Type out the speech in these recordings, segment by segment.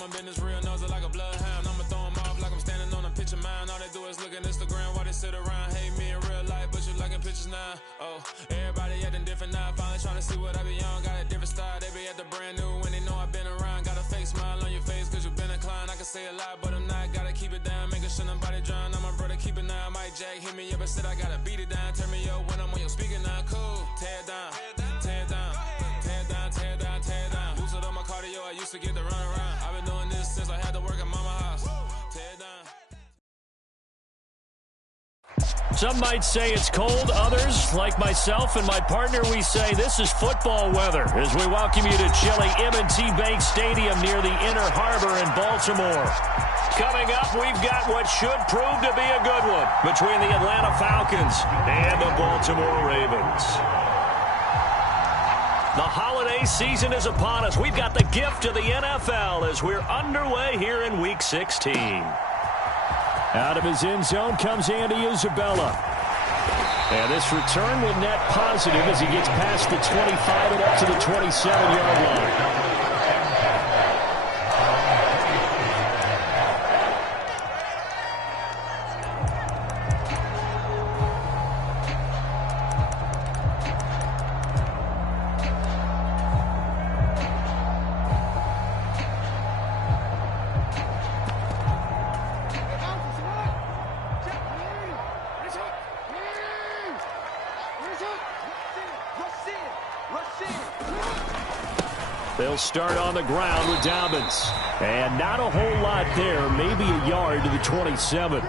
my business real, knows it like a bloodhound. I'ma throw them off like I'm standing on a picture mound. All they do is look at Instagram while they sit around. Hate me in real life, but you liking pictures now. Oh, everybody acting different now. Finally trying to see what I be on. Got a different style, they be at the brand new when they know I've been around. Got a fake smile on your face cause you been inclined. I can say a lot, but I'm not. Gotta keep it down, making sure nobody drown. I'm my brother, keep it now. Mike Jack hit me up and said I gotta beat it down. Turn me up when I'm on your speaker now. Cool, tear it down, tear it down, tear it down, tear it down, tear it down. Boosted up my cardio, I used to get to run around. I've been doing this since I had to work at mama house. Tear it down. Some might say it's cold. Others, like myself and my partner, we say this is football weather as we welcome you to chilly M&T Bank Stadium near the Inner Harbor in Baltimore. Coming up, we've got what should prove to be a good one between the Atlanta Falcons and the Baltimore Ravens. The holiday season is upon us. We've got the gift of the NFL as we're underway here in Week 16. Out of his end zone comes Andy Isabella. And this return will net positive as he gets past the 25 and up to the 27-yard line. They'll start on the ground with Dobbins. And not a whole lot there, maybe a yard to the 27.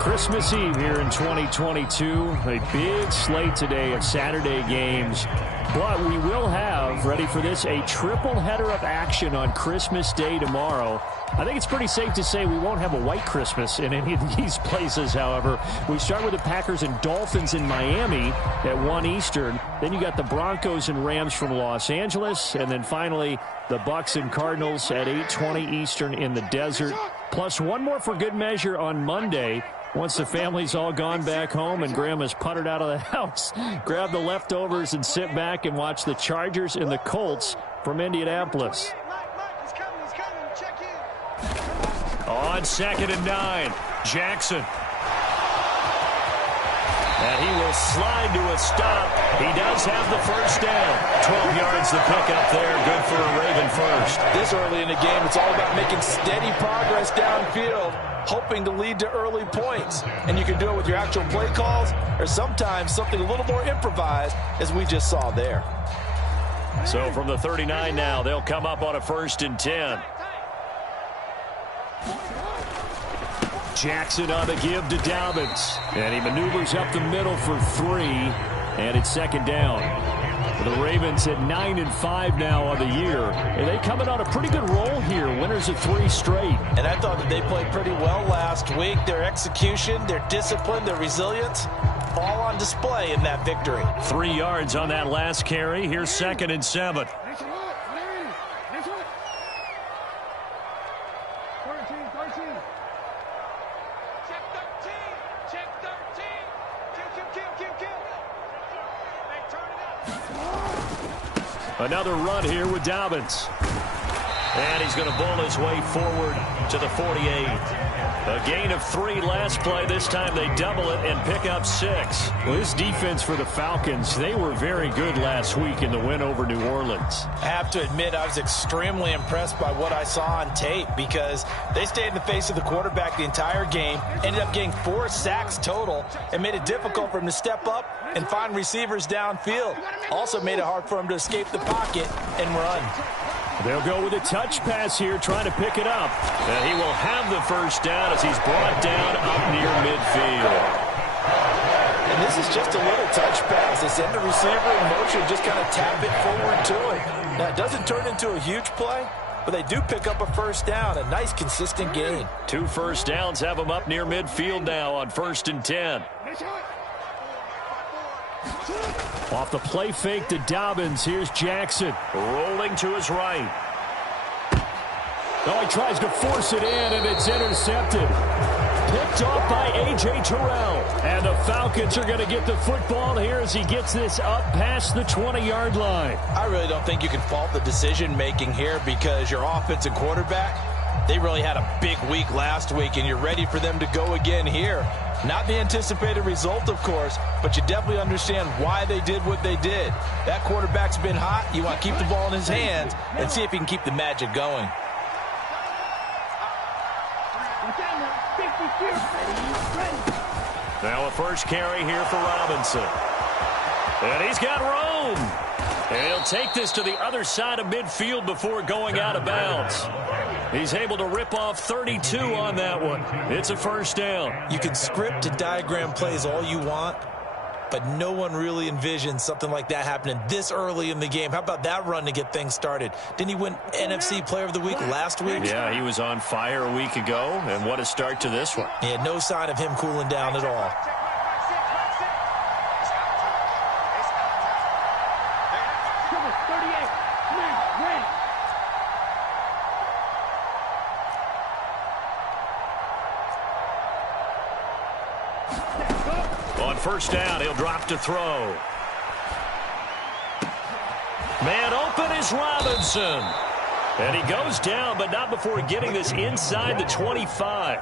Christmas Eve here in 2022. A big slate today of Saturday games. But we will have, ready for this, a triple header of action on Christmas Day tomorrow. I think it's pretty safe to say we won't have a white Christmas in any of these places, however. We start with the Packers and Dolphins in Miami at 1 Eastern. Then you got the Broncos and Rams from Los Angeles. And then finally, the Bucks and Cardinals at 8:20 Eastern in the desert. Plus one more for good measure on Monday. Once the family's all gone back home and Grandma's puttered out of the house, grab the leftovers and sit back and watch the Chargers and the Colts from Indianapolis. On 2nd and 9, Jackson. And he will slide to a stop. He does have the first down. 12 yards to pick up there. Good for a Raven first. This early in the game, it's all about making steady progress downfield, hoping to lead to early points. And you can do it with your actual play calls or sometimes something a little more improvised, as we just saw there. So from the 39 now, they'll come up on a 1st and 10. Jackson on the give to Dobbins. And he maneuvers up the middle for 3. And it's 2nd down. The Ravens at 9-5 now on the year. And they coming on a pretty good roll here. Winners of 3 straight. And I thought that they played pretty well last week. Their execution, their discipline, their resilience, all on display in that victory. 3 yards on that last carry. Here's 2nd and 7. Another run here with Dobbins. And he's going to bowl his way forward to the 48. A gain of 3 last play. This time they double it and pick up 6. Well, this defense for the Falcons, they were very good last week in the win over New Orleans. I have to admit, I was extremely impressed by what I saw on tape because they stayed in the face of the quarterback the entire game, ended up getting 4 sacks total, and made it difficult for him to step up and find receivers downfield. Also made it hard for him to escape the pocket and run. They'll go with a touch pass here, trying to pick it up. And he will have the first down as he's brought down up near midfield. And this is just a little touch pass. They send the receiver in motion, just kind of tap it forward to him. Now, it doesn't turn into a huge play, but they do pick up a first down, a nice, consistent gain. 2 first downs have him up near midfield now on 1st and 10. Off the play fake to Dobbins. Here's Jackson. Rolling to his right. Oh, he tries to force it in, and it's intercepted. picked off by A.J. Terrell. And the Falcons are going to get the football here as he gets this up past the 20-yard line. I really don't think you can fault the decision-making here because your offensive quarterback, they really had a big week last week, and you're ready for them to go again here. Not the anticipated result, of course, but you definitely understand why they did what they did. That quarterback's been hot. You want to keep the ball in his hands and see if he can keep the magic going. Now a first carry here for Robinson. And he's got room. And he'll take this to the other side of midfield before going out of bounds. He's able to rip off 32 on that one. It's a first down. You can script and diagram plays all you want, but no one really envisions something like that happening this early in the game. How about that run to get things started? Didn't he win NFC Player of the Week last week? Yeah, he was on fire a week ago, and what a start to this one. He had no sign of him cooling down at all. On first down, he'll drop to throw. Man open is Robinson. And he goes down, but not before getting this inside the 25.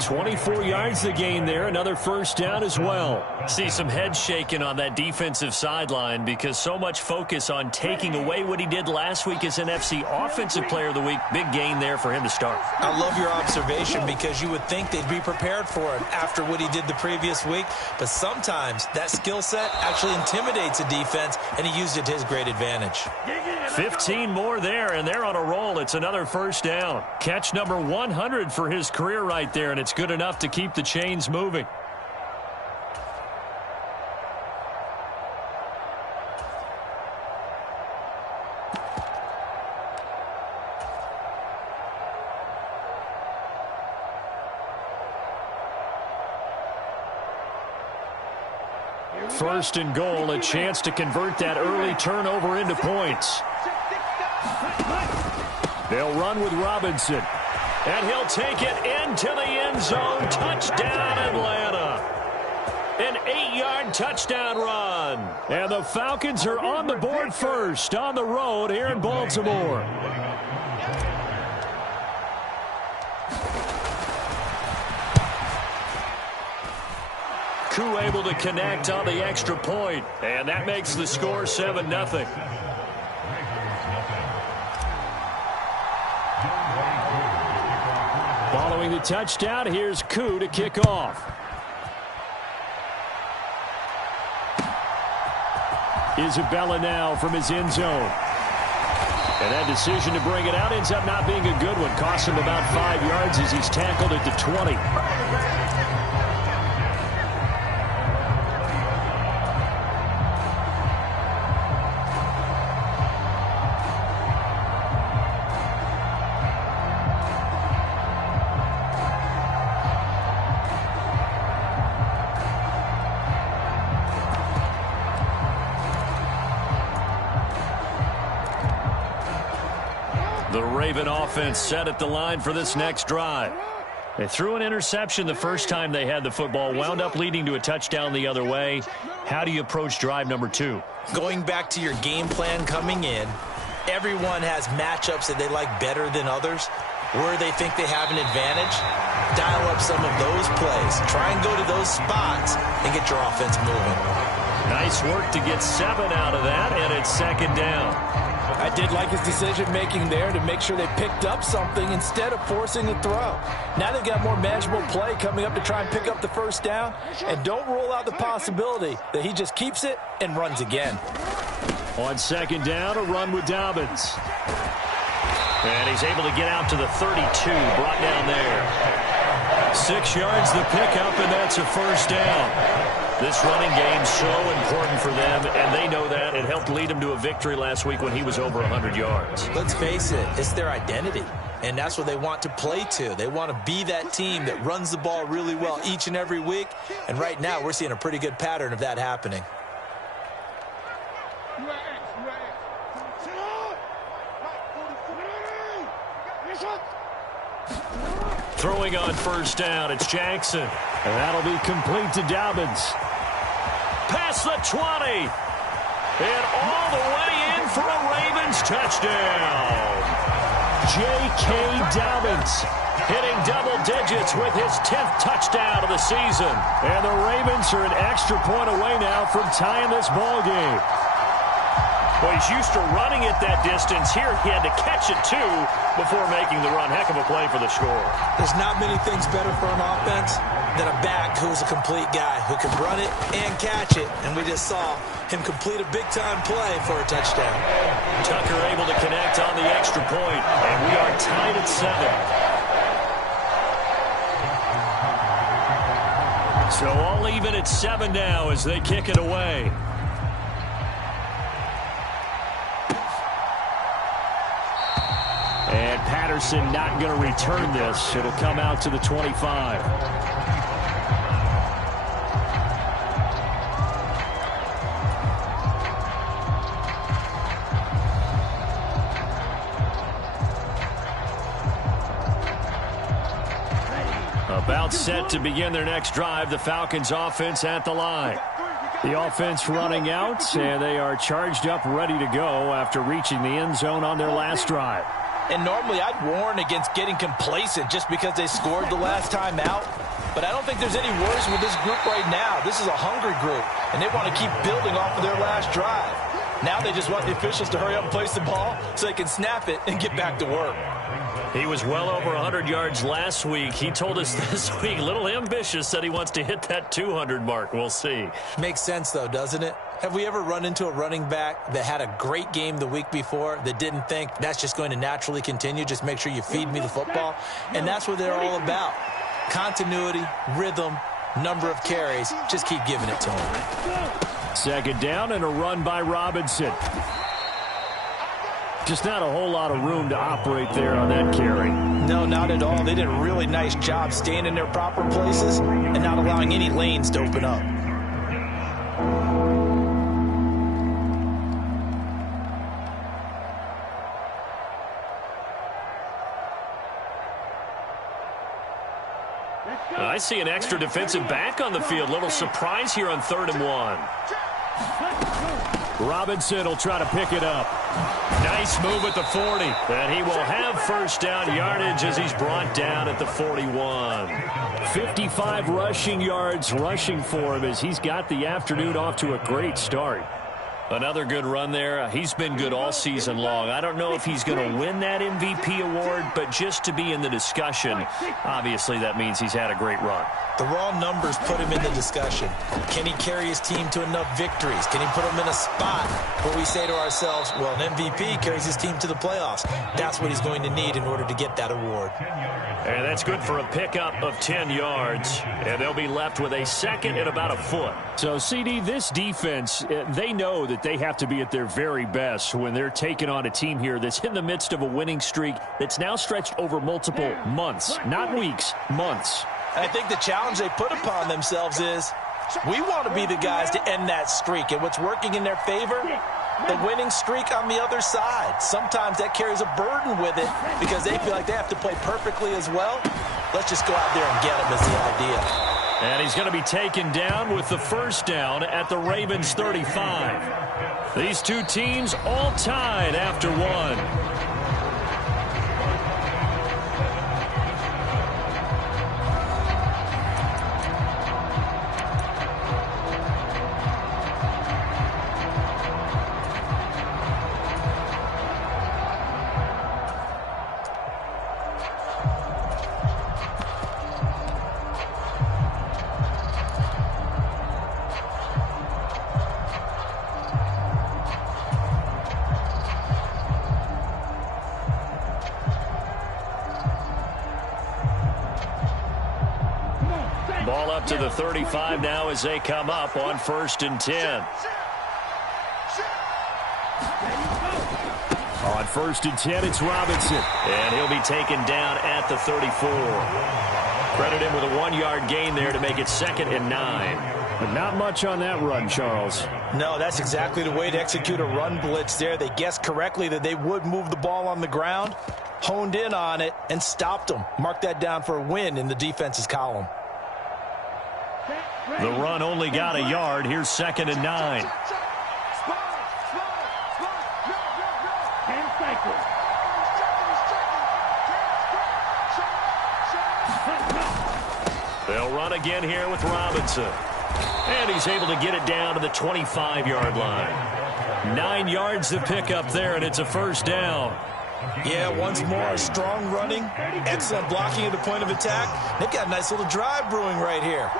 24 yards to gain there. Another first down as well. See some head shaking on that defensive sideline because so much focus on taking away what he did last week as NFC Offensive Player of the Week. Big gain there for him to start. I love your observation because you would think they'd be prepared for him after what he did the previous week. But sometimes that skill set actually intimidates a defense, and he used it to his great advantage. 15 more there, and they're on a roll. It's another first down. Catch number 100 for his career right there, and it's good enough to keep the chains moving. First and goal, a chance to convert that early turnover into points. They'll run with Robinson. And he'll take it into the end zone. Touchdown, Atlanta. An 8-yard touchdown run. And the Falcons are on the board first on the road here in Baltimore. Koo able to connect on the extra point, and that makes the score 7-0. Following the touchdown, here's Koo to kick off. Isabella now from his end zone. And that decision to bring it out ends up not being a good one. Costs him about 5 yards as he's tackled at the 20. The Raven offense set at the line for this next drive. They threw an interception the first time they had the football, wound up leading to a touchdown the other way. How do you approach drive number 2? Going back to your game plan coming in, everyone has matchups that they like better than others. Where they think they have an advantage, dial up some of those plays. Try and go to those spots and get your offense moving. Nice work to get 7 out of that, and it's second down. I did like his decision-making there to make sure they picked up something instead of forcing a throw. Now they've got more manageable play coming up to try and pick up the first down. And don't rule out the possibility that he just keeps it and runs again. On second down, a run with Dobbins. And he's able to get out to the 32, brought down there. 6 yards the pickup, and that's a first down. This running game so important for them, and they know that. It helped lead them to a victory last week when he was over 100 yards. Let's face it, it's their identity, and that's what they want to play to. They want to be that team that runs the ball really well each and every week, and right now we're seeing a pretty good pattern of that happening. Throwing on first down, it's Jackson. And that'll be complete to Dobbins. Past the 20. And all the way in for a Ravens touchdown. J.K. Dobbins hitting double digits with his 10th touchdown of the season. And the Ravens are an extra point away now from tying this ball game. Well, he's used to running it that distance. Here, he had to catch it, too, before making the run. Heck of a play for the score. There's not many things better for an offense than a back who's a complete guy who can run it and catch it. And we just saw him complete a big-time play for a touchdown. Tucker able to connect on the extra point, and we are tied at 7. So all even at 7 now as they kick it away. And Patterson not going to return this. It'll come out to the 25. About set to begin their next drive. The Falcons offense at the line. The offense running out, and they are charged up, ready to go after reaching the end zone on their last drive. And normally I'd warn against getting complacent just because they scored the last time out. But I don't think there's any worries with this group right now. This is a hungry group, and they want to keep building off of their last drive. Now they just want the officials to hurry up and place the ball so they can snap it and get back to work. He was well over 100 yards last week. He told us this week, a little ambitious, said he wants to hit that 200 mark. We'll see. Makes sense, though, doesn't it? Have we ever run into a running back that had a great game the week before that didn't think that's just going to naturally continue? Just make sure you feed me the football. And that's what they're all about. Continuity, rhythm, number of carries. Just keep giving it to him. Second down and a run by Robinson. Just not a whole lot of room to operate there on that carry. No, not at all. They did a really nice job staying in their proper places and not allowing any lanes to open up. I see an extra defensive back on the field. Little surprise here on 3rd and 1. Robinson will try to pick it up. Nice move at the 40. And he will have first down yardage as he's brought down at the 41. 55 rushing yards rushing for him as he's got the afternoon off to a great start. Another good run there. He's been good all season long. I don't know if he's going to win that MVP award, but just to be in the discussion, obviously that means he's had a great run. The raw numbers put him in the discussion. Can he carry his team to enough victories? Can he put them in a spot where we say to ourselves, well, an MVP carries his team to the playoffs. That's what he's going to need in order to get that award. And that's good for a pickup of 10 yards. And they'll be left with a second and about a foot. So, CD, this defense, they know that they have to be at their very best when they're taking on a team here that's in the midst of a winning streak that's now stretched over multiple months, not weeks, months. I think the challenge they put upon themselves is we want to be the guys to end that streak. And what's working in their favor? The winning streak on the other side. Sometimes that carries a burden with it because they feel like they have to play perfectly as well. Let's just go out there and get them is the idea. And he's going to be taken down with the first down at the Ravens 35. These two teams all tied after one. Ball up to the 35 now as they come up on 1st and 10. On 1st and 10, it's Robinson. And he'll be taken down at the 34. Credit him with a 1-yard gain there to make it 2nd and 9. But not much on that run, Charles. No, that's exactly the way to execute a run blitz there. They guessed correctly that they would move the ball on the ground. honed in on it, and stopped them. Mark that down for a win in the defense's column. The run only got a yard. Here's 2nd and 9. They'll run again here with Robinson. And he's able to get it down to the 25-yard line. 9 yards to pick up there, and it's a first down. Yeah, once more, strong running, excellent blocking at the point of attack. They've got a nice little drive brewing right here.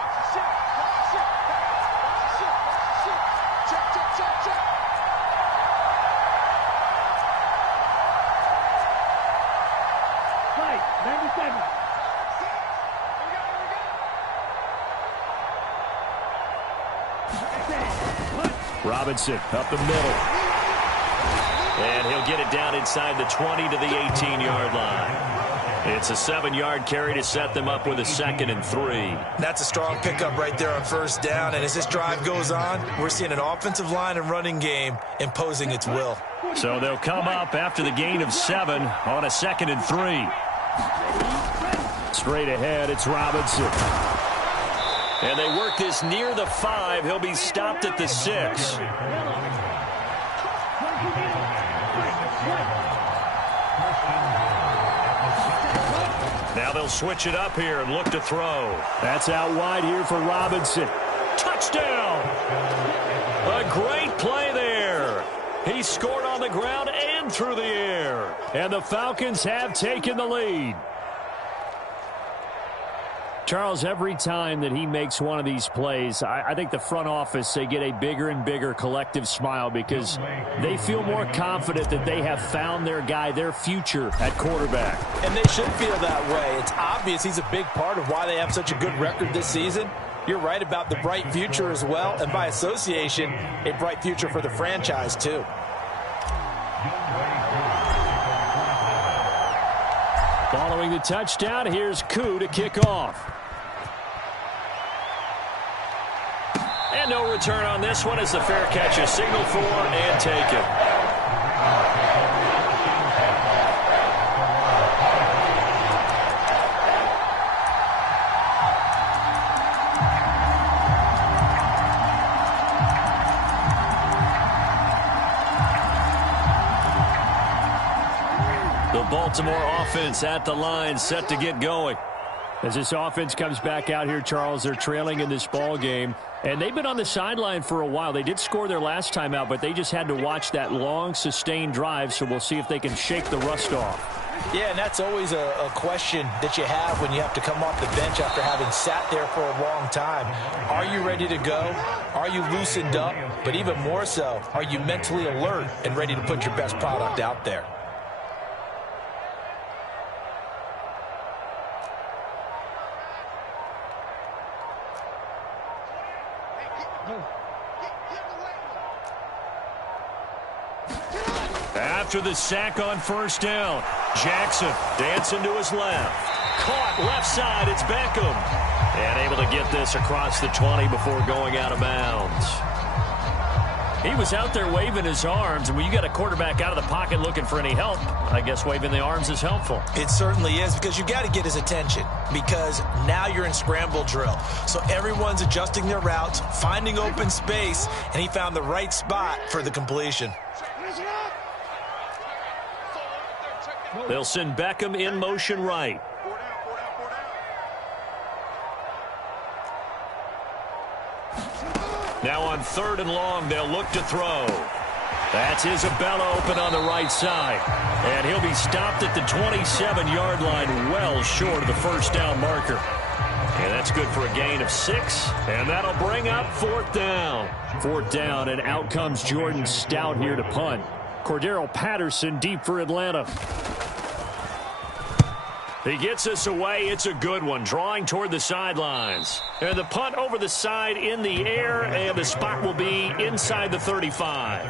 Robinson up the middle. And he'll get it down inside the 20 to the 18-yard line. It's a 7-yard carry to set them up with a 2nd and 3. That's a strong pickup right there on first down. And as this drive goes on, we're seeing an offensive line and running game imposing its will. So they'll come up after the gain of 7 on a 2nd and 3. Straight ahead, it's Robinson. And they work this near the 5. He'll be stopped at the 6. Now they'll switch it up here and look to throw. That's out wide here for Robinson. Touchdown! A great play there. He scored on the ground and through the air. And the Falcons have taken the lead. Charles, every time that he makes one of these plays, I think the front office, they get a bigger and bigger collective smile because they feel more confident that they have found their guy, their future at quarterback. And they should feel that way. It's obvious he's a big part of why they have such a good record this season. You're right about the bright future as well, and by association, a bright future for the franchise too. Following the touchdown, here's Koo to kick off. And no return on this one as the fair catch is signaled for and taken. The Baltimore offense at the line, set to get going. As this offense comes back out here, Charles, they're trailing in this ball game. And they've been on the sideline for a while. They did score their last time out, but they just had to watch that long, sustained drive, so we'll see if they can shake the rust off. Yeah, and that's always a question that you have when you have to come off the bench after having sat there for a long time. Are you ready to go? Are you loosened up? But even more so, are you mentally alert and ready to put your best product out there? After the sack on first down, Jackson dancing to his left. Caught left side, it's Beckham. And able to get this across the 20 before going out of bounds. He was out there waving his arms, and when you got a quarterback out of the pocket looking for any help, I guess waving the arms is helpful. It certainly is, because you got to get his attention, because now you're in scramble drill. So everyone's adjusting their routes, finding open space, and he found the right spot for the completion. They'll send Beckham in motion right. Now on 3rd and long, they'll look to throw. That's Isabella open on the right side. And he'll be stopped at the 27-yard line, well short of the first down marker. And that's good for a gain of 6. And that'll bring up 4th down. 4th down, and out comes Jordan Stout here to punt. Cordero Patterson deep for Atlanta. He gets us away. It's a good one, drawing toward the sidelines. And the punt over the side in the air, and the spot will be inside the 35.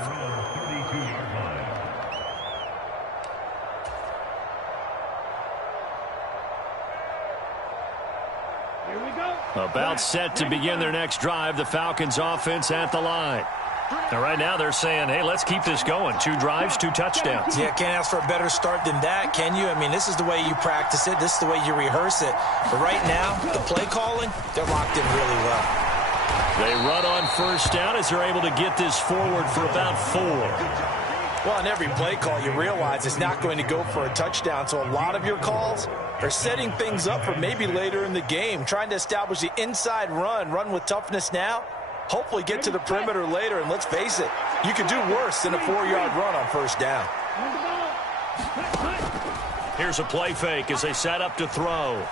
Here we go. About set to begin their next drive, the Falcons offense at the line. And right now they're saying, hey, let's keep this going. 2 drives, 2 touchdowns. Yeah, can't ask for a better start than that, can you? I mean, this is the way you practice it. This is the way you rehearse it. But right now, the play calling, they're locked in really well. They run on first down as they're able to get this forward for about 4. Well, on every play call, you realize it's not going to go for a touchdown. So a lot of your calls are setting things up for maybe later in the game, trying to establish the inside run with toughness now, hopefully get to the perimeter later. And let's face it, you could do worse than a 4-yard run on first down. Here's a play fake as they set up to throw.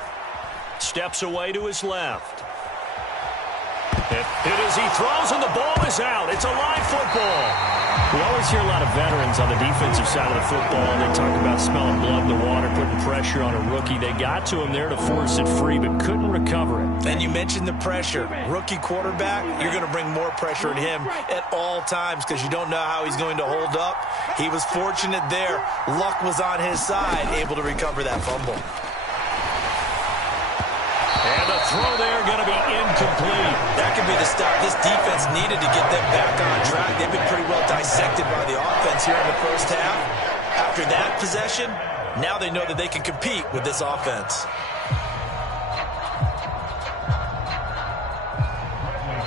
Steps away to his left. Hit as he throws, and the ball is out. It's a live football. We always hear a lot of veterans on the defensive side of the football. They talk about smelling blood in the water, putting pressure on a rookie. They got to him there to force it free, but couldn't recover it. And you mentioned the pressure. Rookie quarterback, you're going to bring more pressure at him at all times because you don't know how he's going to hold up. He was fortunate there. Luck was on his side, able to recover that fumble. And the throw there going to be incomplete. That could be the stop this defense needed to get them back on track. They've been pretty well dissected by the offense here in the first half. After that possession, now they know that they can compete with this offense.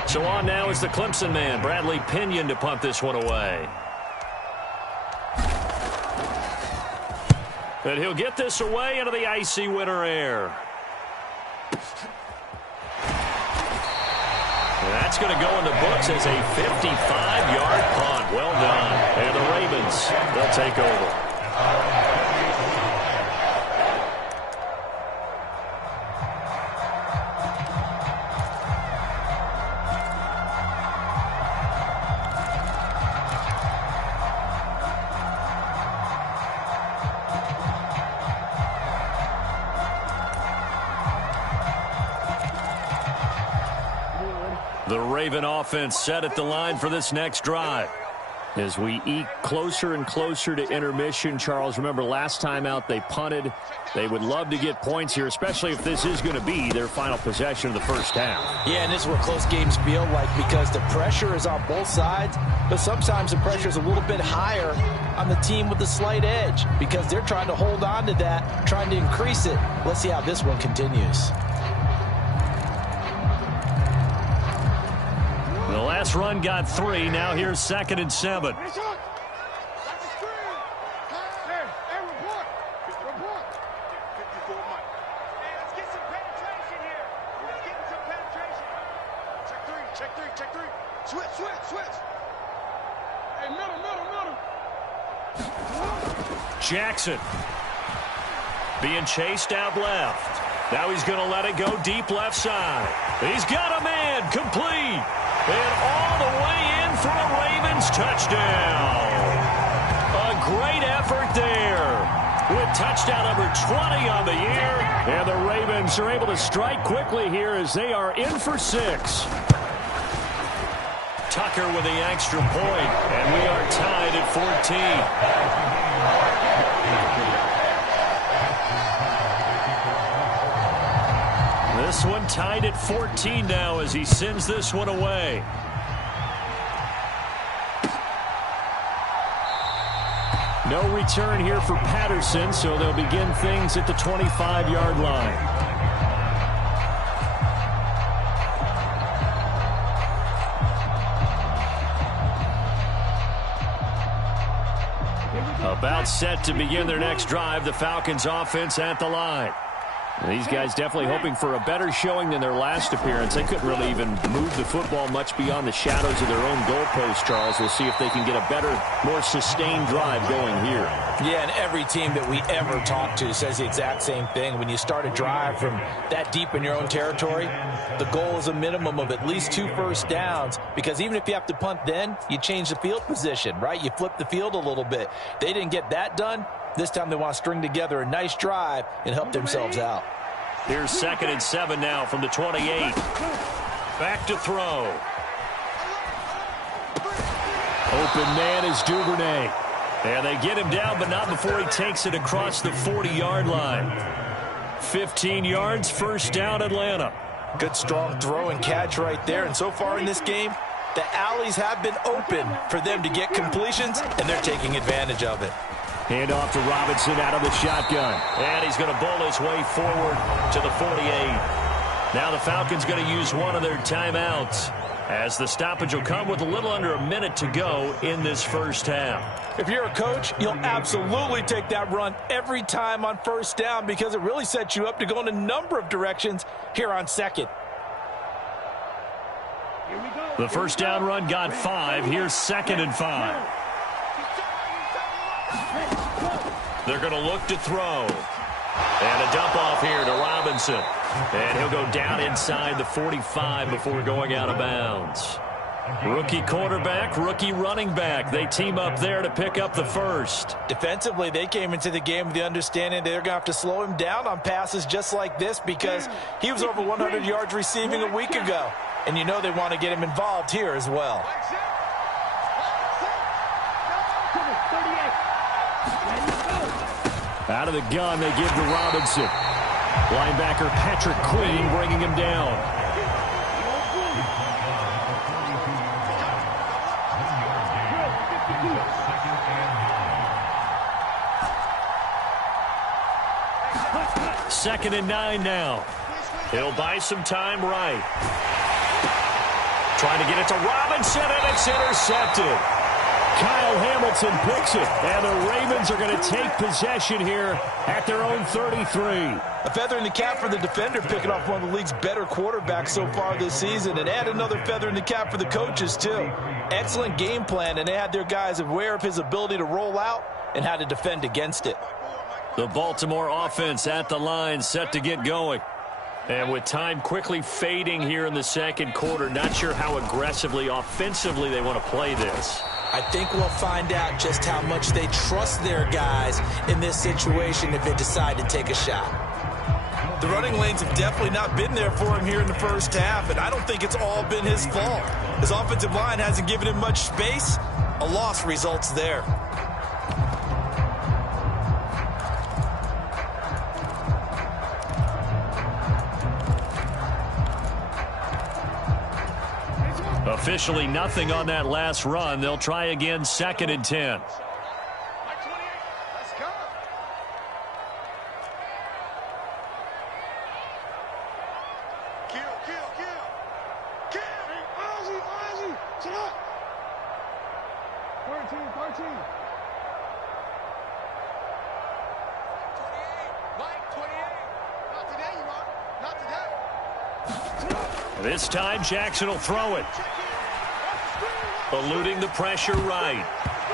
So on now is the Clemson man, Bradley Pinion, to punt this one away. And he'll get this away into the icy winter air. And that's going to go in the books as a 55-yard punt. Well done. And the Ravens, they'll take over. The Raven offense set at the line for this next drive. As we eke closer and closer to intermission, Charles, remember last time out they punted. They would love to get points here, especially if this is going to be their final possession of the first half. Yeah, and this is what close games feel like because the pressure is on both sides, but sometimes the pressure is a little bit higher on the team with the slight edge because they're trying to hold on to that, trying to increase it. Let's see how this one continues. The last run got 3. Now here's 2nd and 7. Jackson being chased out left. Now he's going to let it go deep left side. He's got a man complete. And all the way in for a Ravens touchdown. A great effort there with touchdown number 20 on the year. And the Ravens are able to strike quickly here as they are in for 6. Tucker with the extra point, and we are tied at 14. This one tied at 14 now as he sends this one away. No return here for Patterson, so they'll begin things at the 25-yard line. About set to begin their next drive, the Falcons offense at the line. These guys definitely hoping for a better showing than their last appearance. They couldn't really even move the football much beyond the shadows of their own goalpost, Charles. We'll see if they can get a better, more sustained drive going here. Yeah, and every team that we ever talk to says the exact same thing. When you start a drive from that deep in your own territory, the goal is a minimum of at least 2 first downs, because even if you have to punt then, you change the field position, right? You flip the field a little bit. They didn't get that done. This time they want to string together a nice drive and help themselves out. Here's 2nd and 7 now from the 28. Back to throw. Open man is Duvernay. And they get him down, but not before he takes it across the 40-yard line. 15 yards, first down, Atlanta. Good strong throw and catch right there. And so far in this game, The alleys have been open for them to get completions, and they're taking advantage of it. Hand off to Robinson out of the shotgun. And he's going to bowl his way forward to the 48. Now the Falcons going to use one of their timeouts, as the stoppage will come with a little under a minute to go in this first half. If you're a coach, you'll absolutely take that run every time on first down, because it really sets you up to go in a number of directions here on second. The first down run got 5. Here's 2nd and 5. They're going to look to throw. And a dump off here to Robinson. And he'll go down inside the 45 before going out of bounds. Rookie quarterback, rookie running back. They team up there to pick up the first. Defensively, they came into the game with the understanding they're going to have to slow him down on passes just like this, because he was over 100 yards receiving a week ago. And you know they want to get him involved here as well. Out of the gun, they give to Robinson. Linebacker Patrick Queen bringing him down. Second and 9 now. He'll buy some time right. Trying to get it to Robinson, and it's intercepted. Kyle Hamilton picks it, and the Ravens are going to take possession here at their own 33. A feather in the cap for the defender, picking off one of the league's better quarterbacks so far this season, and add another feather in the cap for the coaches, too. Excellent game plan, and they had their guys aware of his ability to roll out and how to defend against it. The Baltimore offense at the line, set to get going. And with time quickly fading here in the second quarter, not sure how aggressively, offensively they want to play this. I think we'll find out just how much they trust their guys in this situation if they decide to take a shot. The running lanes have definitely not been there for him here in the first half, and I don't think it's all been his fault. His offensive line hasn't given him much space. A loss results there. Officially nothing on that last run. They'll try again, 2nd and 10. This time Jackson will throw it. Eluding the pressure right.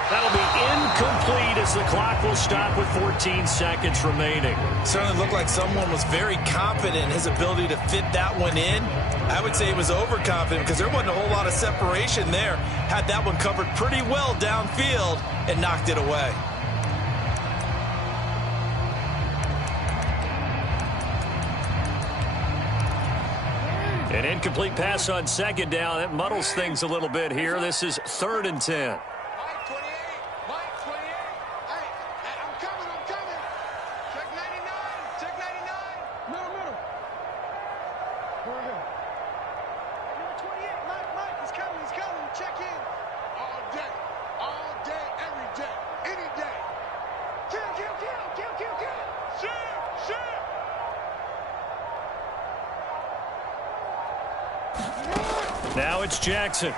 That'll be incomplete as the clock will stop with 14 seconds remaining. Certainly looked like someone was very confident in his ability to fit that one in. I would say he was overconfident because there wasn't a whole lot of separation there. Had that one covered pretty well downfield and knocked it away. An incomplete pass on second down. That muddles things a little bit here. This is 3rd and 10. Now it's Jackson.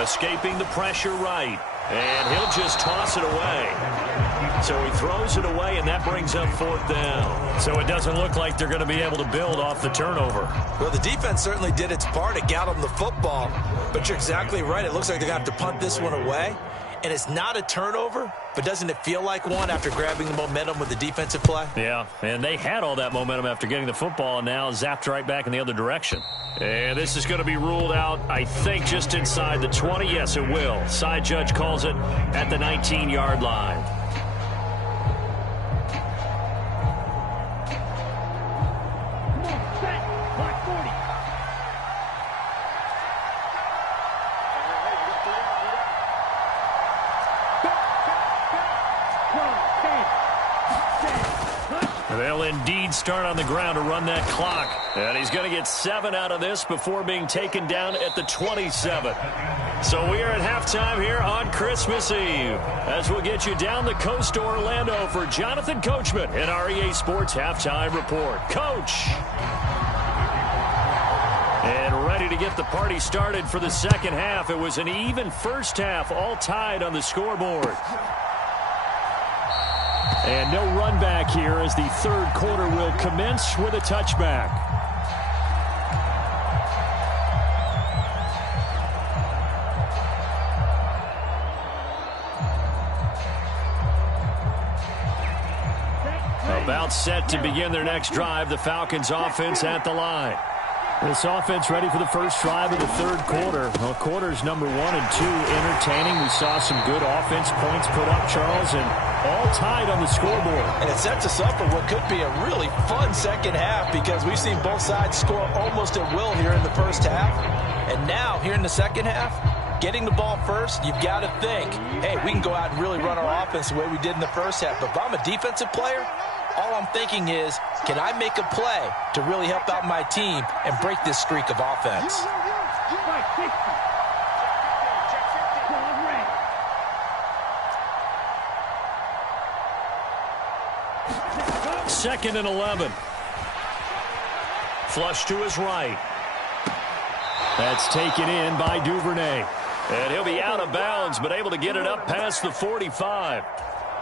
Escaping the pressure right. And he'll just toss it away. So he throws it away, and that brings up 4th down. So it doesn't look like they're going to be able to build off the turnover. Well, the defense certainly did its part to got them the football. But you're exactly right. It looks like they're going to have to punt this one away. And it's not a turnover, but doesn't it feel like one after grabbing the momentum with the defensive play? Yeah, and they had all that momentum after getting the football, and now zapped right back in the other direction. And this is going to be ruled out, I think, just inside the 20. Yes, it will. Side judge calls it at the 19-yard line. They'll indeed start on the ground to run that clock. And he's going to get 7 out of this before being taken down at the 27. So we are at halftime here on Christmas Eve, as we'll get you down the coast to Orlando for Jonathan Coachman in our EA Sports Halftime Report. Coach! And ready to get the party started for the second half. It was an even first half, all tied on the scoreboard. And no run back here as the third quarter will commence with a touchback. About set to begin their next drive, the Falcons offense at the line. This offense ready for the first drive of the third quarter. Well, quarters number 1 and 2 entertaining. We saw some good offense points put up, Charles, and all tied on the scoreboard. And it sets us up for what could be a really fun second half, because we've seen both sides score almost at will here in the first half. And now, here in the second half, getting the ball first, you've got to think, hey, we can go out and really run our offense the way we did in the first half. But if I'm a defensive player, all I'm thinking is, can I make a play to really help out my team and break this streak of offense? Second and 11. Flush to his right. That's taken in by Duvernay. And he'll be out of bounds, but able to get it up past the 45.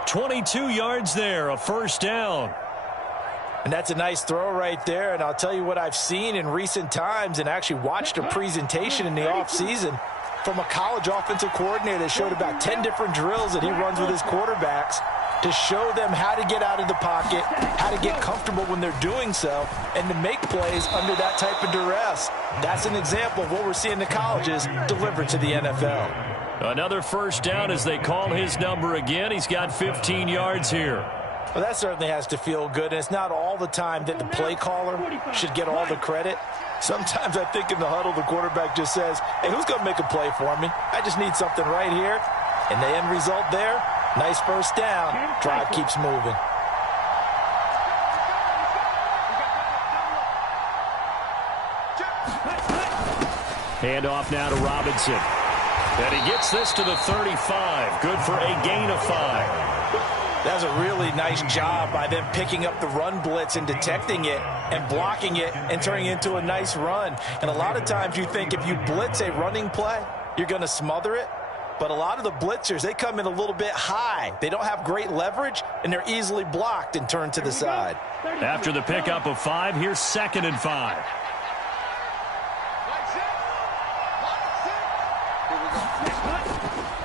22 yards there, a first down. And that's a nice throw right there. And I'll tell you what I've seen in recent times, and actually watched a presentation in the offseason from a college offensive coordinator that showed about 10 different drills that he runs with his quarterbacks to show them how to get out of the pocket, how to get comfortable when they're doing so, and to make plays under that type of duress. That's an example of what we're seeing in the colleges delivered to the NFL. Another first down as they call his number again. He's got 15 yards here. Well, that certainly has to feel good, and it's not all the time that the play caller should get all the credit. Sometimes I think in the huddle, the quarterback just says, hey, who's going to make a play for me? I just need something right here. And the end result there, nice first down. Drive keeps moving. Handoff now to Robinson. And he gets this to the 35. Good for a gain of 5. That's a really nice job by them picking up the run blitz and detecting it and blocking it and turning it into a nice run. And a lot of times you think if you blitz a running play, you're going to smother it. But a lot of the blitzers, they come in a little bit high. They don't have great leverage, and they're easily blocked and turned to the side. After the pickup of 5, here's 2nd and 5.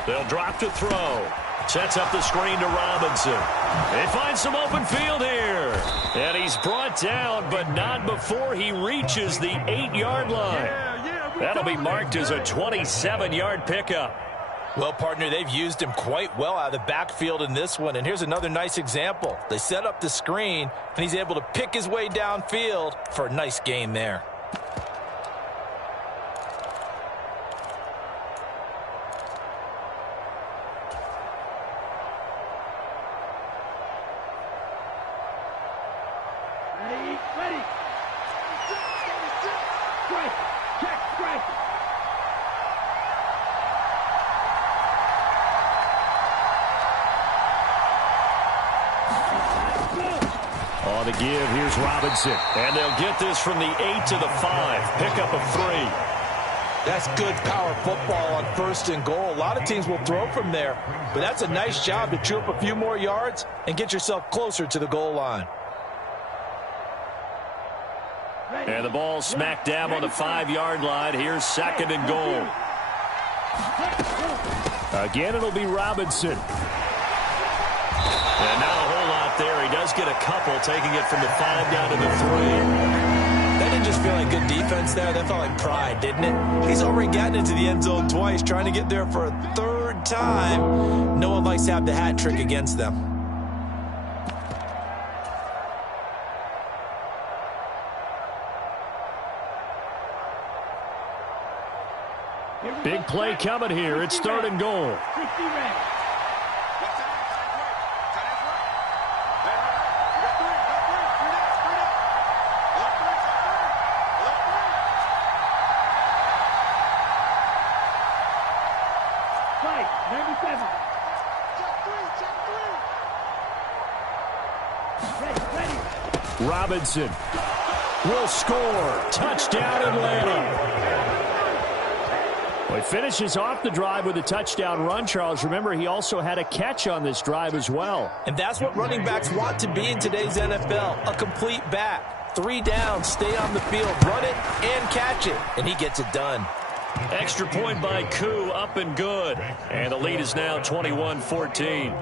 They'll drop to throw. Sets up the screen to Robinson. They find some open field here. And he's brought down, but not before he reaches the 8-yard line. That'll be marked as a 27-yard pickup. Well, partner, they've used him quite well out of the backfield in this one. And here's another nice example. They set up the screen, and he's able to pick his way downfield for a nice gain there. On the give, here's Robinson. And they'll get this from the 8 to the 5. Pickup of 3. That's good power football on 1st and goal. A lot of teams will throw from there, but that's a nice job to chew up a few more yards and get yourself closer to the goal line. And the ball smack dab on the 5-yard line. Here's 2nd and goal. Again, it'll be Robinson. And not a whole lot there. He does get a couple, taking it from the 5 down to the 3. That didn't just feel like good defense there. That felt like pride, didn't it? He's already gotten into the end zone twice, trying to get there for a 3rd time. No one likes to have the hat trick against them. Big play coming here. It's 3rd and goal. Robinson will score. Touchdown, Atlanta. Well, he finishes off the drive with a touchdown run, Charles. Remember, he also had a catch on this drive as well. And that's what running backs want to be in today's NFL, a complete back. 3 downs, stay on the field, run it, and catch it. And he gets it done. Extra point by Koo, up and good. And the lead is now 21-14.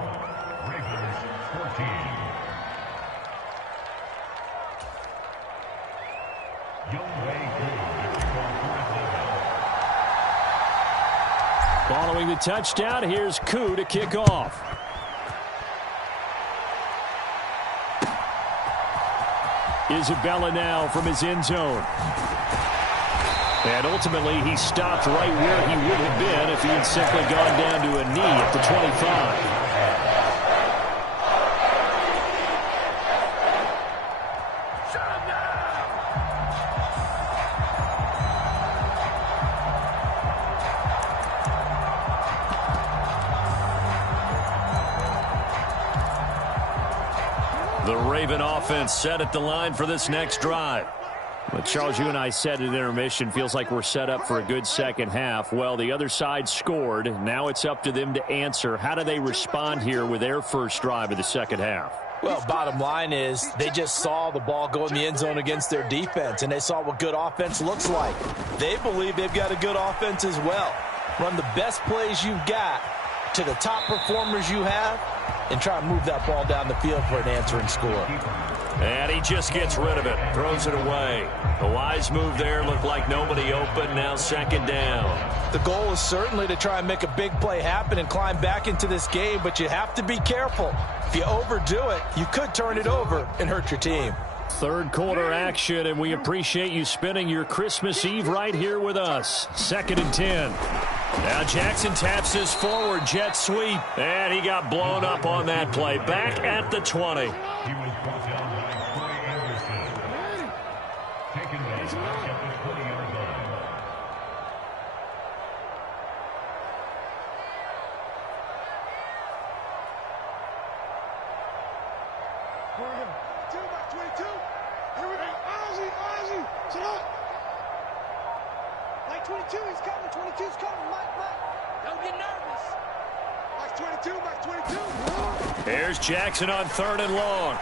Following the touchdown, here's Koo to kick off. Isabella now from his end zone. And ultimately, he stopped right where he would have been if he had simply gone down to a knee at the 25. The Raven offense set at the line for this next drive. But Charles, you and I said at intermission, feels like we're set up for a good second half. Well, the other side scored. Now it's up to them to answer. How do they respond here with their first drive of the second half? Well, bottom line is they just saw the ball go in the end zone against their defense, and they saw what good offense looks like. They believe they've got a good offense as well. Run the best plays you've got to the top performers you have, and try and move that ball down the field for an answering score. And he just gets rid of it, throws it away. A wise move there, looked like nobody open, now second down. The goal is certainly to try and make a big play happen and climb back into this game, but you have to be careful. If you overdo it, you could turn it over and hurt your team. Third quarter action, and we appreciate you spending your Christmas Eve right here with us. 2nd and 10. Now Jackson taps his forward jet sweep, and he got blown up on that play. Back at the 20. Here's Jackson on 3rd and long.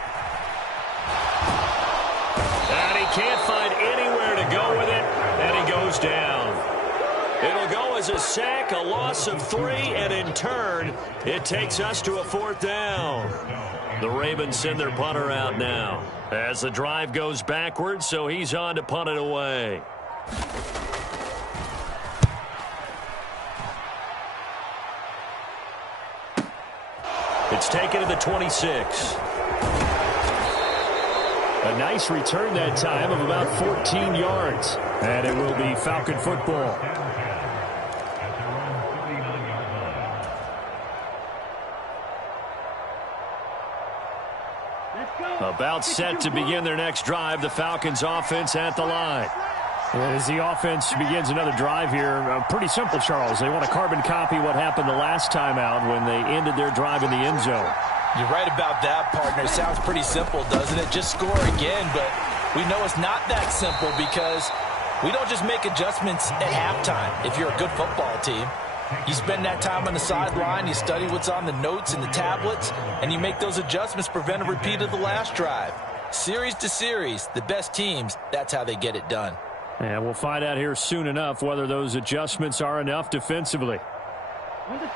And he can't find anywhere to go with it, and he goes down. It'll go as a sack, a loss of 3, and in turn, it takes us to a 4th down. The Ravens send their punter out now as the drive goes backwards, so he's on to punt it away. It's taken to the 26. A nice return that time of about 14 yards. And it will be Falcon football. About set to begin their next drive, the Falcons offense at the line. As the offense begins another drive here, pretty simple, Charles. They want to carbon copy what happened the last time out when they ended their drive in the end zone. You're right about that, partner. It sounds pretty simple, doesn't it? Just score again, but we know it's not that simple because we don't just make adjustments at halftime if you're a good football team. You spend that time on the sideline, you study what's on the notes and the tablets, and you make those adjustments, prevent a repeat of the last drive. Series to series, the best teams, that's how they get it done. And we'll find out here soon enough whether those adjustments are enough defensively.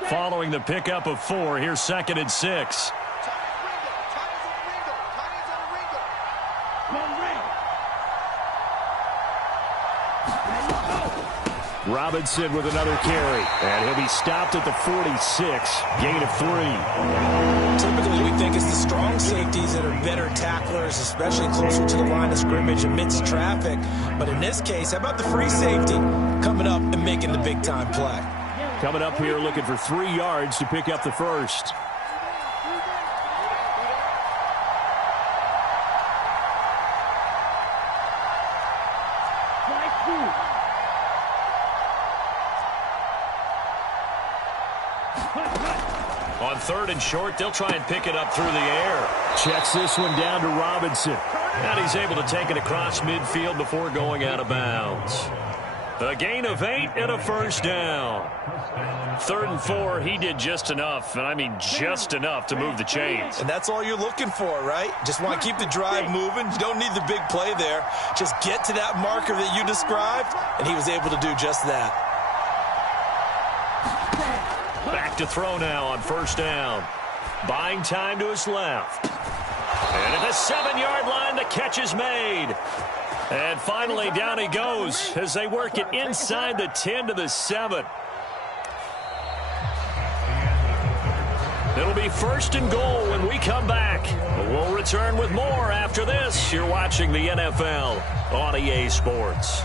Following the pickup of 4, here's 2nd and 6. Robinson with another carry, and he'll be stopped at the 46, gain of 3. Typically, we think it's the strong safeties that are better tacklers, especially closer to the line of scrimmage amidst traffic. But in this case, how about the free safety coming up and making the big-time play? Coming up here looking for 3 yards to pick up the first. On on 3rd and short. They'll try and pick it up through the air. Checks this one down to Robinson. And he's able to take it across midfield before going out of bounds. A gain of 8 and a first down. 3rd and 4, he did just enough, and I mean just enough to move the chains. And that's all you're looking for, right? Just want to keep the drive moving. You don't need the big play there. Just get to that marker that you described, and he was able to do just that. Back to throw now on 1st down. Buying time to his left. And at the 7-yard line, the catch is made. And finally, down he goes as they work it inside the 10 to the 7. It'll be 1st and goal when we come back. We'll return with more after this. You're watching the NFL on EA Sports.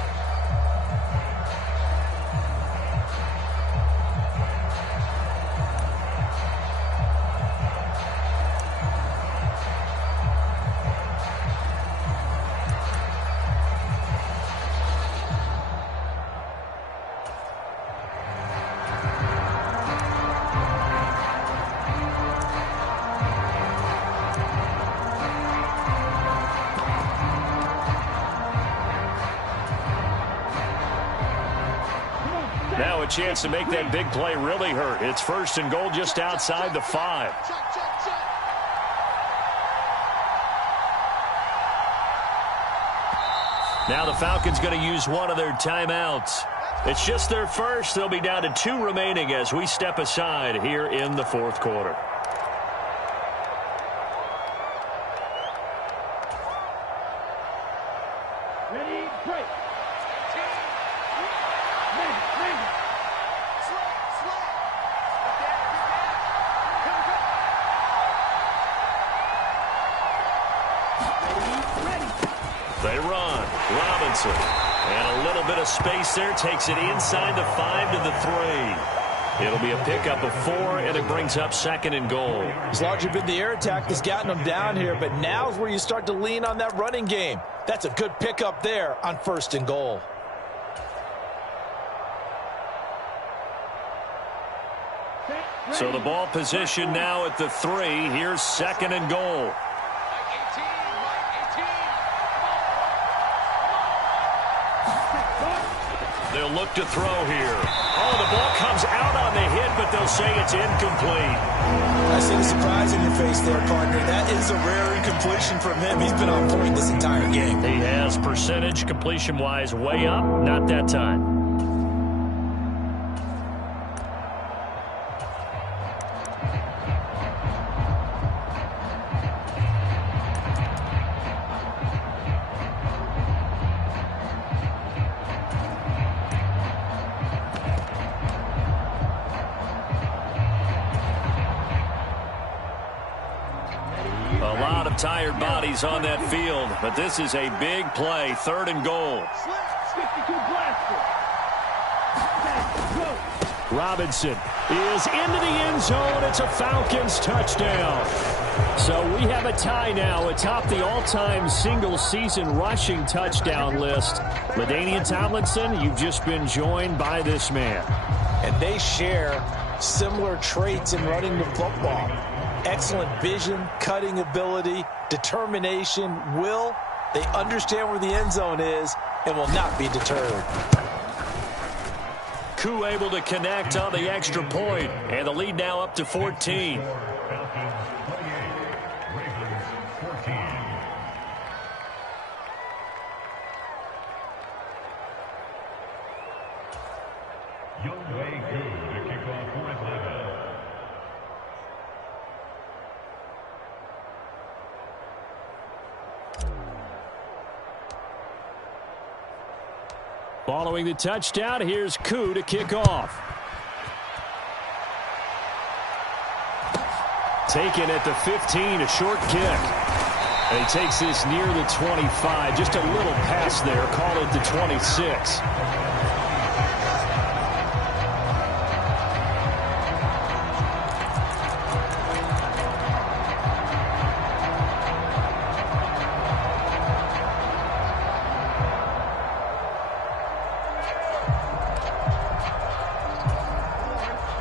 Now a chance to make that big play really hurt. It's 1st and goal just outside the 5. Now the Falcons going to use one of their timeouts. It's just their first. They'll be down to 2 remaining as we step aside here in the 4th quarter. Ready, break. They run. Robinson. And a little bit of space there. Takes it inside the 5 to the 3. It'll be a pickup of 4, and it brings up 2nd and goal. It's largely been the air attack that's gotten them down here, but now's where you start to lean on that running game. That's a good pickup there on 1st and goal. So the ball position now at the 3. Here's 2nd and goal. They'll look to throw here. Oh, the ball comes out on the hit, but they'll say it's incomplete. I see the surprise in your face there, partner. That is a rare incompletion from him. He's been on point this entire game. He has percentage completion-wise way up. Not that time. A lot of tired bodies on that field, but this is a big play, 3rd and goal. Robinson is into the end zone. It's a Falcons touchdown. So we have a tie now atop the all-time single-season rushing touchdown list. LaDainian Tomlinson, you've just been joined by this man. And they share similar traits in running the football. Excellent vision, cutting ability, determination, will. They understand where the end zone is and will not be deterred. Koo able to connect on the extra point, and the lead now up to 14. Following the touchdown, here's Koo to kick off. Taken at the 15, a short kick. And he takes this near the 25. Just a little pass there. Call it the 26.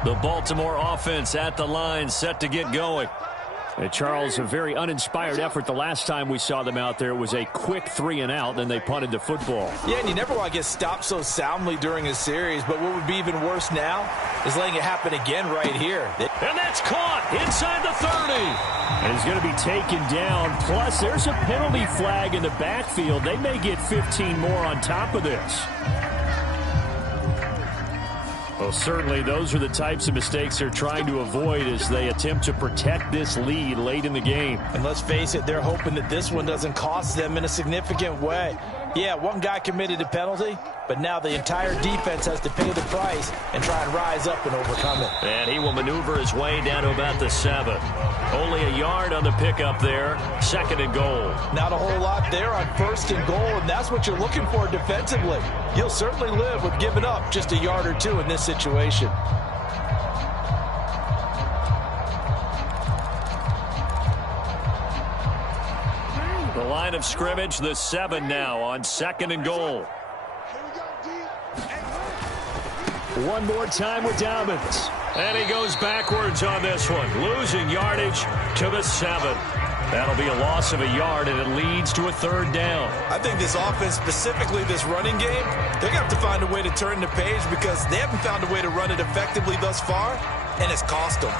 The Baltimore offense at the line, set to get going. And Charles, a very uninspired effort the last time we saw them out there. It was a quick 3-and-out, then they punted the football. Yeah, and you never want to get stopped so soundly during a series, but what would be even worse now is letting it happen again right here. And that's caught inside the 30. And he's going to be taken down. Plus, there's a penalty flag in the backfield. They may get 15 more on top of this. Well, certainly those are the types of mistakes they're trying to avoid as they attempt to protect this lead late in the game. And let's face it, they're hoping that this one doesn't cost them in a significant way. Yeah, one guy committed a penalty, but now the entire defense has to pay the price and try and rise up and overcome it. And he will maneuver his way down to about the 7. Only a yard on the pickup there. 2nd and goal. Not a whole lot there on 1st and goal, and that's what you're looking for defensively. You'll certainly live with giving up just a yard or two in this situation. The line of scrimmage, the 7 now on 2nd and goal. One more time with Dobbins. And he goes backwards on this one, losing yardage to the 7. That'll be a loss of a yard, and it leads to a 3rd down. I think this offense, specifically this running game, they're going to have to find a way to turn the page because they haven't found a way to run it effectively thus far, and it's cost them.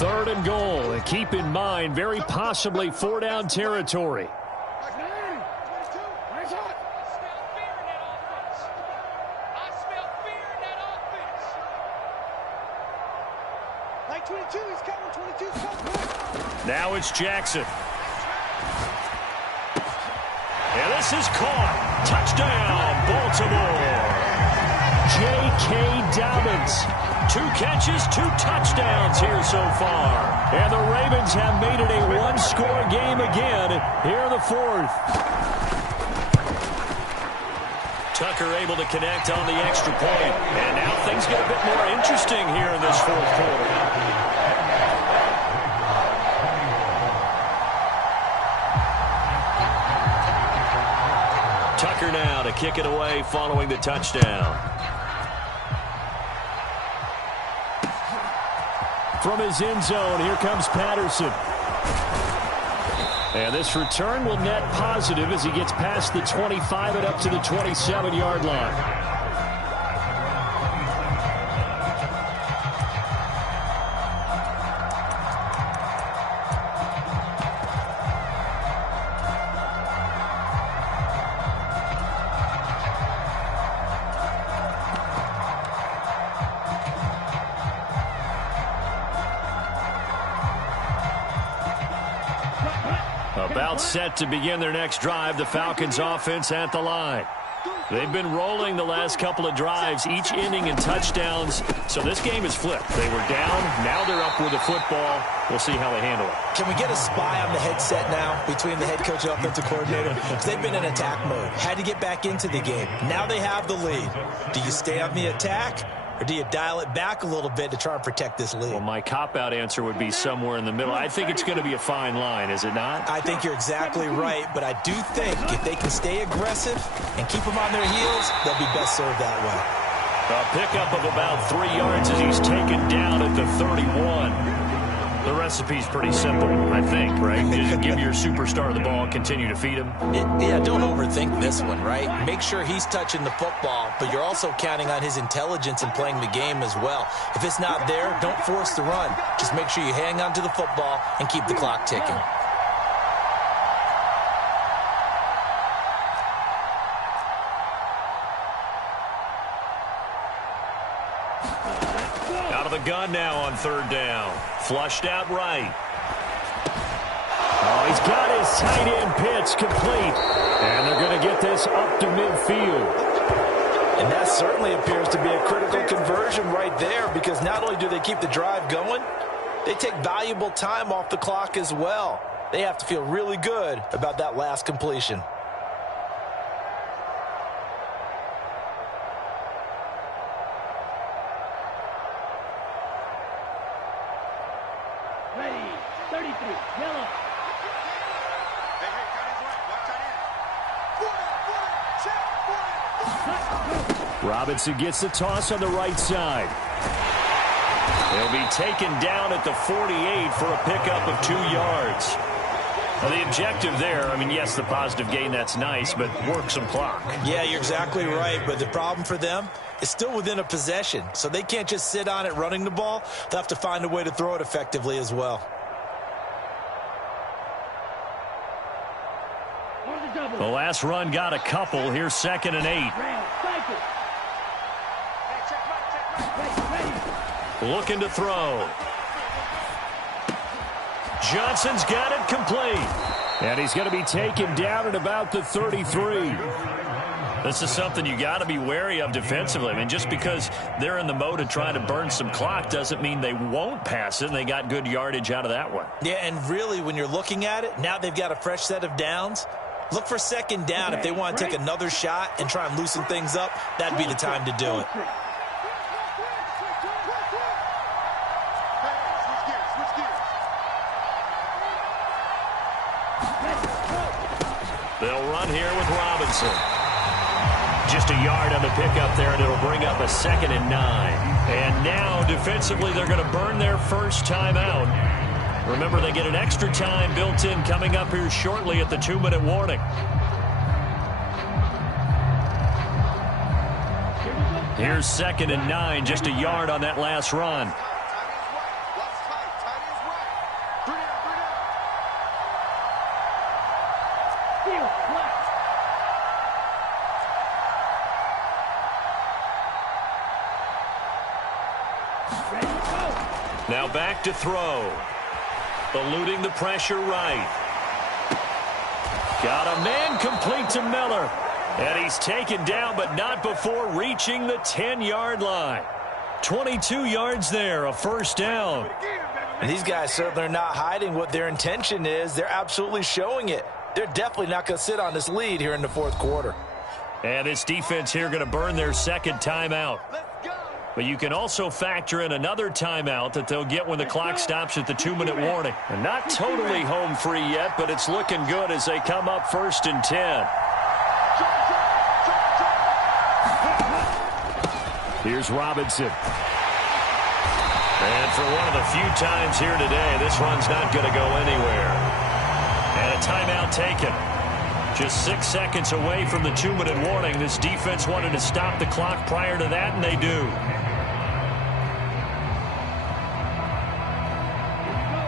3rd and goal, and keep in mind, very possibly 4-down territory. Now it's Jackson. And this is caught. Touchdown, Baltimore. J.K. Dobbins. 2 catches, 2 touchdowns here so far. And the Ravens have made it a one-score game again here in the 4th. Tucker able to connect on the extra point. And now things get a bit more interesting here in this 4th quarter. Tucker now to kick it away following the touchdown. From his end zone, here comes Patterson. And this return will net positive as he gets past the 25 and up to the 27-yard line. About set to begin their next drive, the Falcons offense at the line. They've been rolling the last couple of drives, each ending in touchdowns. So this game is flipped. They were down, now they're up with the football. We'll see how they handle it. Can we get a spy on the headset now between the head coach and offensive coordinator? Because they've been in attack mode, had to get back into the game. Now they have the lead. Do you stay on the attack? Or do you dial it back a little bit to try and protect this lead? Well, my cop-out answer would be somewhere in the middle. I think it's going to be a fine line, is it not? I think you're exactly right, but I do think if they can stay aggressive and keep them on their heels, they'll be best served that way. A pickup of about 3 yards as he's taken down at the 31. The recipe's pretty simple, I think, right? Just give your superstar the ball, continue to feed him. Yeah, don't overthink this one, right? Make sure he's touching the football, but you're also counting on his intelligence in playing the game as well. If it's not there, don't force the run. Just make sure you hang on to the football and keep the clock ticking. Out of the gun now on 3rd down. Flushed out right. Oh, he's got his tight end pitch complete. And they're going to get this up to midfield. And that certainly appears to be a critical conversion right there, because not only do they keep the drive going, they take valuable time off the clock as well. They have to feel really good about that last completion. Ready, 33, yellow. Robinson gets the toss on the right side. He'll be taken down at the 48 for a pickup of 2 yards. Well, the objective there, I mean, yes, the positive gain, that's nice, but work some clock. Yeah, you're exactly right, but the problem for them is still within a possession, so they can't just sit on it running the ball. They'll have to find a way to throw it effectively as well. The last run got a couple. Here's 2nd and 8. Looking to throw. Johnson's got it complete. And he's going to be taken down at about the 33. This is something you got to be wary of defensively. I mean, just because they're in the mode of trying to burn some clock doesn't mean they won't pass it, and they got good yardage out of that one. Yeah, and really, when you're looking at it, now they've got a fresh set of downs. Look for 2nd down. If they want to take another shot and try and loosen things up, that'd be the time to do it. They'll run here with Robinson. Just a yard on the pickup there, and it'll bring up a 2nd and 9. And now, defensively, they're going to burn their first timeout. Remember, they get an extra time built in coming up here shortly at the 2-minute warning. Here's 2nd and 9, just a yard on that last run. Now back to throw. Eluding the pressure right. Got a man complete to Miller. And he's taken down, but not before reaching the 10-yard line. 22 yards there, a first down. And these guys certainly are not hiding what their intention is. They're absolutely showing it. They're definitely not going to sit on this lead here in the 4th quarter. And this defense here going to burn their 2nd timeout. But you can also factor in another timeout that they'll get when the clock stops at the 2-minute warning. And not totally home free yet, but it's looking good as they come up 1st and 10. Here's Robinson. And for one of the few times here today, this run's not going to go anywhere. And a timeout taken. Just 6 seconds away from the 2-minute warning. This defense wanted to stop the clock prior to that, and they do.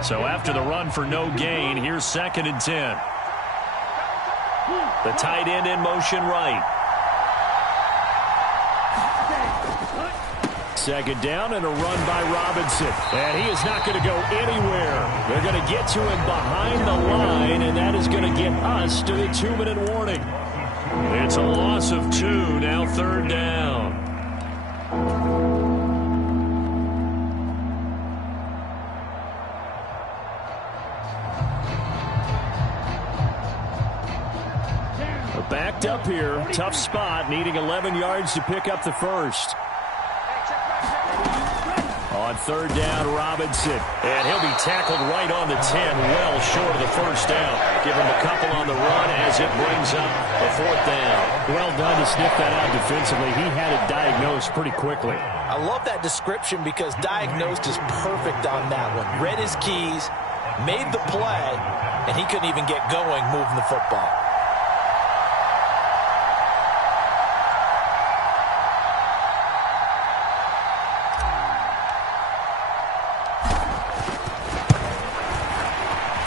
So after the run for no gain, here's 2nd and 10. The tight end in motion right. 2nd down and a run by Robinson. And he is not going to go anywhere. They're going to get to him behind the line, and that is going to get us to the 2-minute warning. It's a loss of 2, now 3rd down. Backed up here, tough spot, needing 11 yards to pick up the first. On 3rd down, Robinson. And he'll be tackled right on the 10, well short of the first down. Give him a couple on the run as it brings up a 4th down. Well done to sniff that out defensively. He had it diagnosed pretty quickly. I love that description because diagnosed is perfect on that one. Read his keys, made the play, and he couldn't even get going moving the football.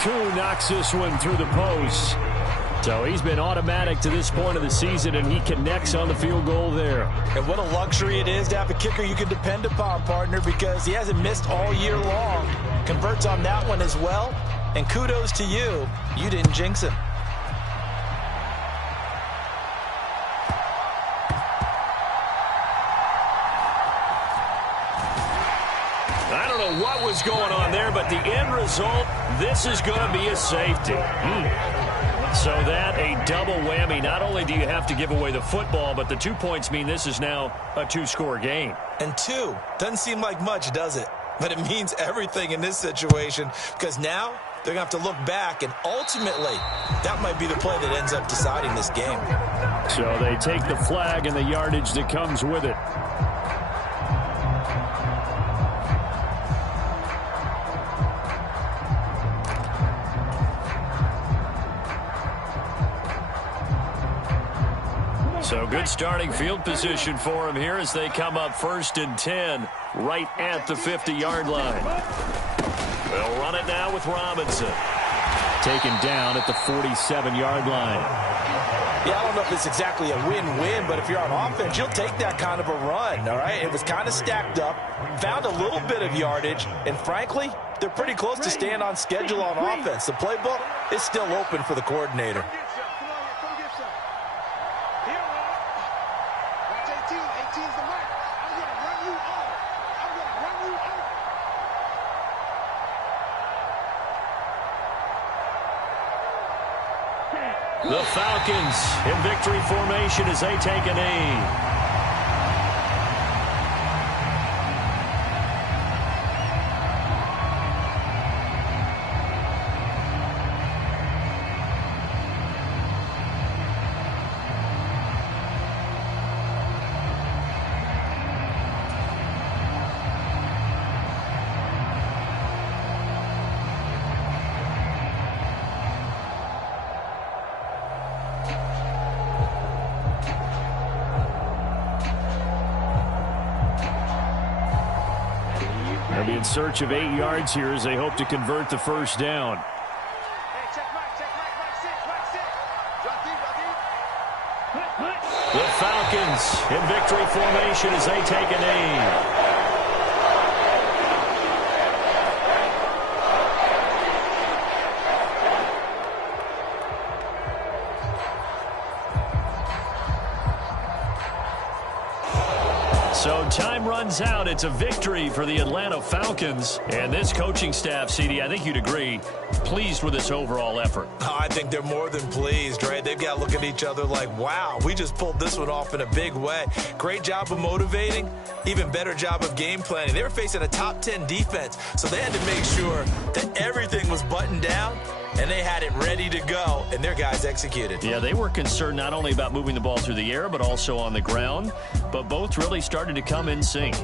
Koo knocks this one through the post. So he's been automatic to this point of the season, and he connects on the field goal there. And what a luxury it is to have a kicker you can depend upon, partner, because he hasn't missed all year long. Converts on that one as well. And kudos to you. You didn't jinx him. I don't know what was going on there, but the end result, this is going to be a safety. So that, a double whammy. Not only do you have to give away the football, but the 2 points mean this is now a 2-score game. And 2 doesn't seem like much, does it? But it means everything in this situation because now they're going to have to look back, and ultimately, that might be the play that ends up deciding this game. So they take the flag and the yardage that comes with it. So good starting field position for him here as they come up 1st and 10 right at the 50-yard line. They'll run it now with Robinson. Taken down at the 47-yard line. Yeah, I don't know if it's exactly a win-win, but if you're on offense, you'll take that kind of a run, all right? It was kind of stacked up, found a little bit of yardage, and frankly, they're pretty close to staying on schedule on offense. The playbook is still open for the coordinator. The Falcons in victory formation as they take a knee. They'll be in search of 8 yards here as they hope to convert the first down. The Falcons in victory formation as they take a knee. So time runs out. It's a victory for the Atlanta Falcons. And this coaching staff, CD, I think you'd agree, pleased with this overall effort. Oh, I think they're more than pleased, right? They've got to look at each other like, wow, we just pulled this one off in a big way. Great job of motivating, even better job of game planning. They were facing a top 10 defense, so they had to make sure that everything was buttoned down, and they had it ready to go, and their guys executed. Yeah, they were concerned not only about moving the ball through the air, but also on the ground. But both really started to come in sync.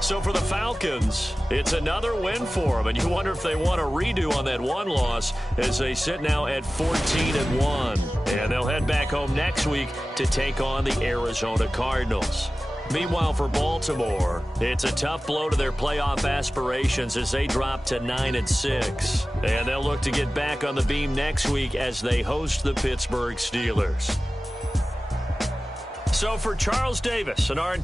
So for the Falcons, it's another win for them. And you wonder if they want a redo on that one loss as they sit now at 14-1. And they'll head back home next week to take on the Arizona Cardinals. Meanwhile, for Baltimore, it's a tough blow to their playoff aspirations as they drop to 9-6. And they'll look to get back on the beam next week as they host the Pittsburgh Steelers. So for Charles Davis and our